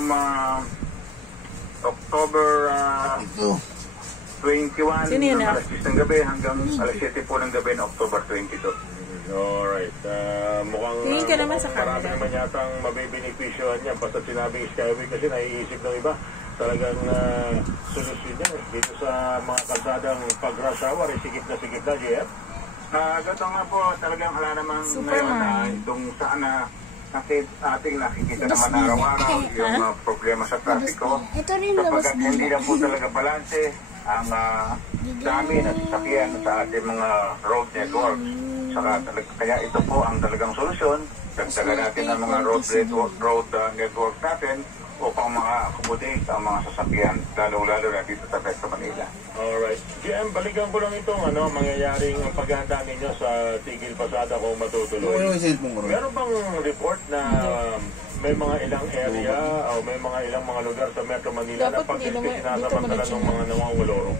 from October 21 ng alas 10 ng gabi hanggang alas 7 po ng gabi ng October 22. Alright. Mukhang marami naman yatang mabibenepisyohan niya. Basta sinabing Skyway kasi naiisip ng iba. Talagang solusyon niya. Dito sa mga kalsadang pag-rush hour, sigit na, JF. Ganito nga po, talagang wala namang ngayon itong saan na ating nakikita naman araw-araw yung problema sa trapiko. Kapag hindi na po talaga balanse ang dami na sasakyan sa ating mga road network. Kaya ito po ang talagang solusyon. Dagdagan natin ang mga road network natin upang maka-accommodate ang mga sasakyan, lalo-lalo na dito sa Metro Manila. Alright. GM, balikan ko lang itong mangyayaring paghahanda ninyo sa Tigil Pasada kung matutuloy. Meron bang report na may mga ilang area o may mga ilang mga lugar sa Metro Manila na pag-sinasamantala ng mga nanganguloro?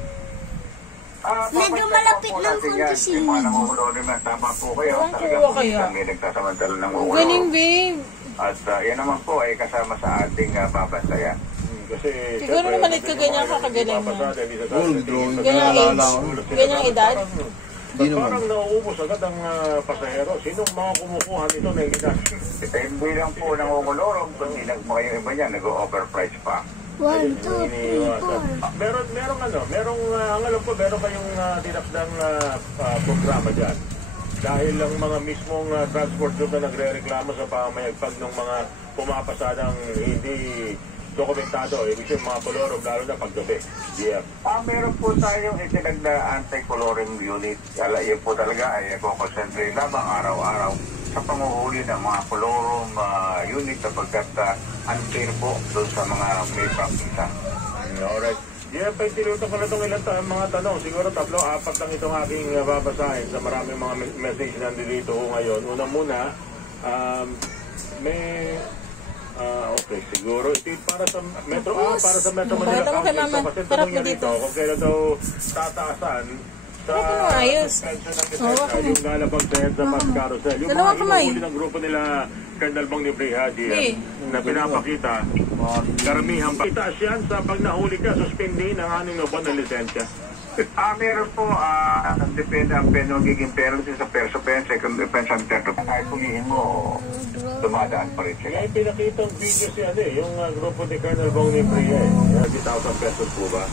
Medyo malapit lang konti sila. Yung mga nanganguloro na tama po kayo. Talagang may nagsasamantala ng nguloro. Galing, babe. At yan naman po ay kasama sa ating babantayan. Kasi siguro naman ito ganyan kakagaling mo. Ganyang edad. Parang nauubos agad ang pasahero. Sinong mga kumukuha nito na edad? Hindi lang po nangunguloro. Kundi mga yung iba niya nag-overprice pa. 1, 2, 3, 4. Merong ang alam ko, meron kayong tinakdang programa dyan. Dahil lang mga mismong transport group na nagre-reklamo sa pamamayagpag ng mga pumapasadang hindi dokumentado. Ibig sabihin mga kolorong, lalo na paggabi. Yeah. Meron po tayong itinag na anti-coloring unit. Yan po talaga ay concentrate lamang araw-araw sa panguhuli ng mga kolorong unit sapagkat unfair po doon sa mga may practice. Alright. Yeah, tinutong ko na itong ilang mga tanong. Siguro 3, 4 lang itong aking babasahin sa maraming mga message na nandito ngayon. Una muna, okay, siguro ito para sa Metro Manila Council. Kasi tanong niya dito kung kailan daw tataasan sa suspension ng lisensya yung lalabag sa EDSA Bus Carousel. Yung mga inuhuli ng grupo nila Colonel Bong Libriha, na pinapakita karamihan pa. Itaas yan sa pag nahuli ka, suspendin ang 6 na buwan na lisensya. Meron po, depende ang magiging penalty sa first offense, second offense, and third offense. Kahit hulihin mo, dumadaan pa rin siya. Kaya pinakitang video yung grupo ni Colonel Bong Libriha, 30,000 pesos po ba?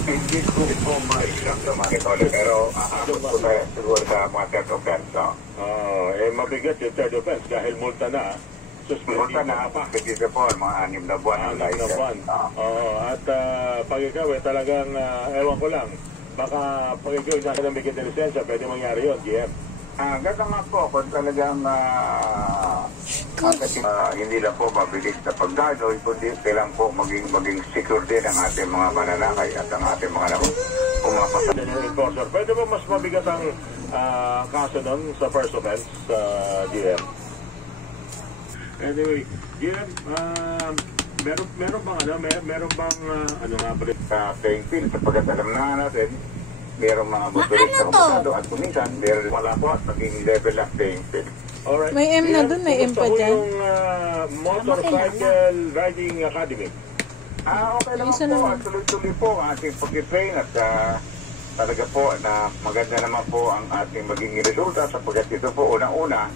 Hindi ko ito ma-exact naman ito, pero aabot po tayo siguro sa mga third offense. Mabigat yung third offense dahil multa na. Multa na pa. Kasi po, mga 6 na buwan ang license. At pag ikaw talagang, ewan ko lang, baka pag ikaw nasa nabigyan ng lisensya, pwede mangyari yun, GM. Ganda nga po, kung talagang hindi lang po mabilis na pagdaloy, kundi kailangan po maging secure din ang ating mga mananakay at ang ating mga pumapasok. Pwede ba mas mabigat ang kaso nun sa first offense, GM? Anyway, GM, meron bang ano nga ba rin? Playing field, sapagkat alam na natin, merong mga motorista kapatado at kuminsan, meron wala po at maging level ng playing field. Alright. May M na dun, may M pa dyan. Yung Motorcycle Riding Academy. Okay naman po. Tuloy-tuloy po ang ating pag-train at talaga po na maganda naman po ang ating maging resulta sapagkat ito po unang-una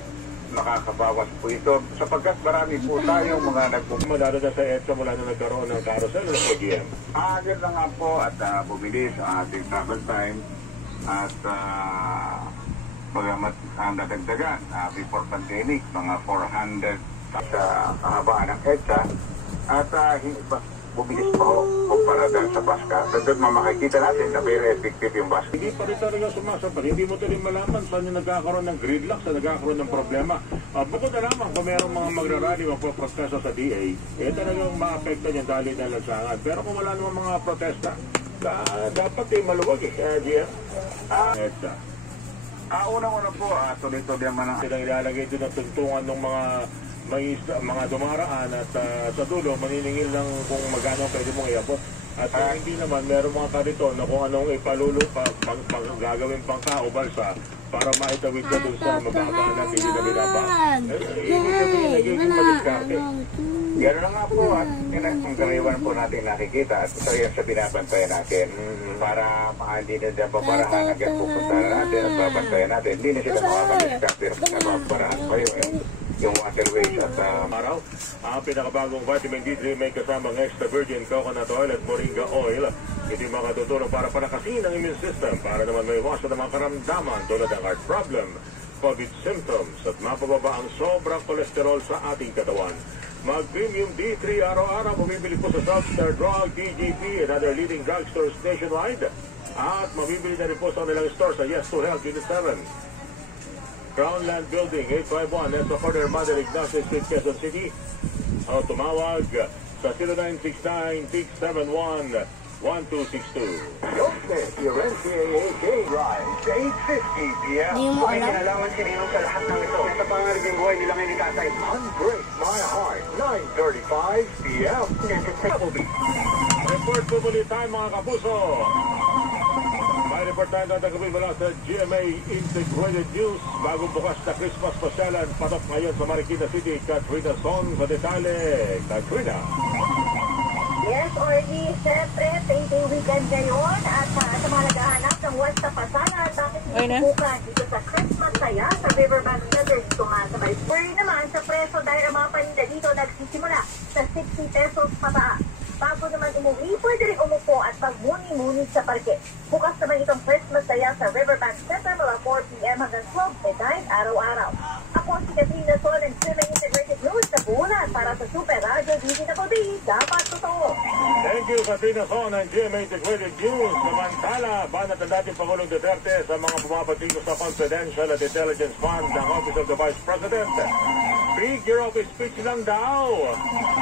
nakakabawas po ito sapagkat marami po tayong mga nagpumalala na sa EDSA mula na nagkaroon ng carousel ng AGM. Agad na nga po at bumilis ang ating travel time at magamat ang natagdagan before pandemic, mga 400 sa kahabaan ng EDSA at bumilis po kumpara sa Baska. Doon makikita natin na very effective yung Baska. Hindi pa rin talaga sumasabay. Hindi mo tuloy malaman saan yung nagkakaroon ng gridlock, saan nagkakaroon ng problema. Bukod na lamang kung mayroong mga magrarally, magpo-protesto sa DA, talagang ma-apekto niya dahil ng lansangan. Pero kung wala naman mga protesta, dapat maluwag GM. Unang-una po, tuloy-tuloy naman ang silang ilalagay doon ang tuntungan ng mga dumaraan at sa dulo, maniningil lang kung magkano pwede mong iabot. At hindi naman, meron mga kariton na kung anong gagawin pang kao balsa para maitawid ka doon sa mababa na hindi na binaba. Ibig sabihin, nagiging maliskarte. Yan na nga po at kung karaniwan po natin nakikita at ito yan sa binabantayan natin para hindi na dyan paparahan agad pupunta natin at babantayan natin. Hindi na sila makakaliskap pero napaparahan pa yung waterways at araw. Ang pinakabagong vitamin D3 may kasamang extra virgin coconut oil at moringa oil. Hindi makatutulong para palakasin ang immune system para naman may iwasan ng mga karamdaman tulad ng heart problem, COVID symptoms at mapababa ang sobrang kolesterol sa ating katawan. Mag-Premium D3 araw-araw bumibili po sa Southstar Drug, DGP and other leading drugstores nationwide. At mabibili na rin po sa kanilang store sa Yes to Health Unit 7. Crownland Building, 851, Nesa Corner, Mother Ignacio Street, Quezon City. O tumawag sa 0969-671-1262. Your NCAA game drive, 8:50 p.m. Di mo May alam? kinalaman sinino sa lahat ng ito. Sa pangarap ng buhay nila ngayon ni Tatay. Unbreak My Heart, 9:35 p.m. Report po muli tayo mga kapuso. May report tayo na tagapin mula sa GMA Integrated News. Bagong bukas na Christmas pasyalan. Patok ngayon sa Marikina City. Katrina Song sa detalye. Katrina. Yes, Orly, siyempre, payday weekend ngayon at sa mga naghahanap ng West Pasalan, bakit hindi bukan dito sa Christmas saya sa Riverbank Center dito nga sa Marisbury naman sa preso dahil ang mga paninda dito nagsisimula sa 60 pesos pataas. Bago naman umuwi, pwede rin umupo at magmuni-muni sa parke. Bukas naman itong Christmas saya sa Riverbank Center mula 4 p.m. hanggang 12 midnight araw-araw. Ako si Katrina Sol and GMA Integrated News sa buulan para sa Super Radio DZWB. Dapat totoo. Thank you, Katrina Son ng GMA Integrated News. Samantala, banat ang dating Pangulong Duterte sa mga pumapatingo sa Confidential at Intelligence Fund ng Office of the Vice President. Figure of speech lang daw.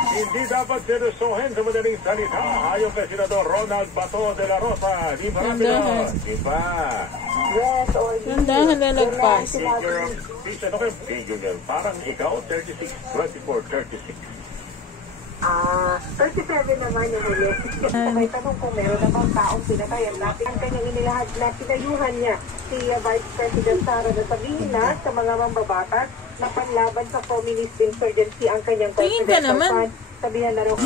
Hindi dapat seryosohin sa madaling salita. Ayon kay Senador Ronald Bato de la Rosa. Di ba rapido? Di ba? Yes, Orly. Nandahan na nagpas. Figure of speech. Ano kayo figure niyan? Parang ikaw, 36, 24, 36. 37 naman yung huli. May tanong kung meron namang taong pinatayan natin. Ang kanyang inilahad na pinayuhan niya si Vice President Sara na sabihin na sa mga mambabatas na panlaban sa communist insurgency ang kanyang Tingin ka naman. Sabihan na rin.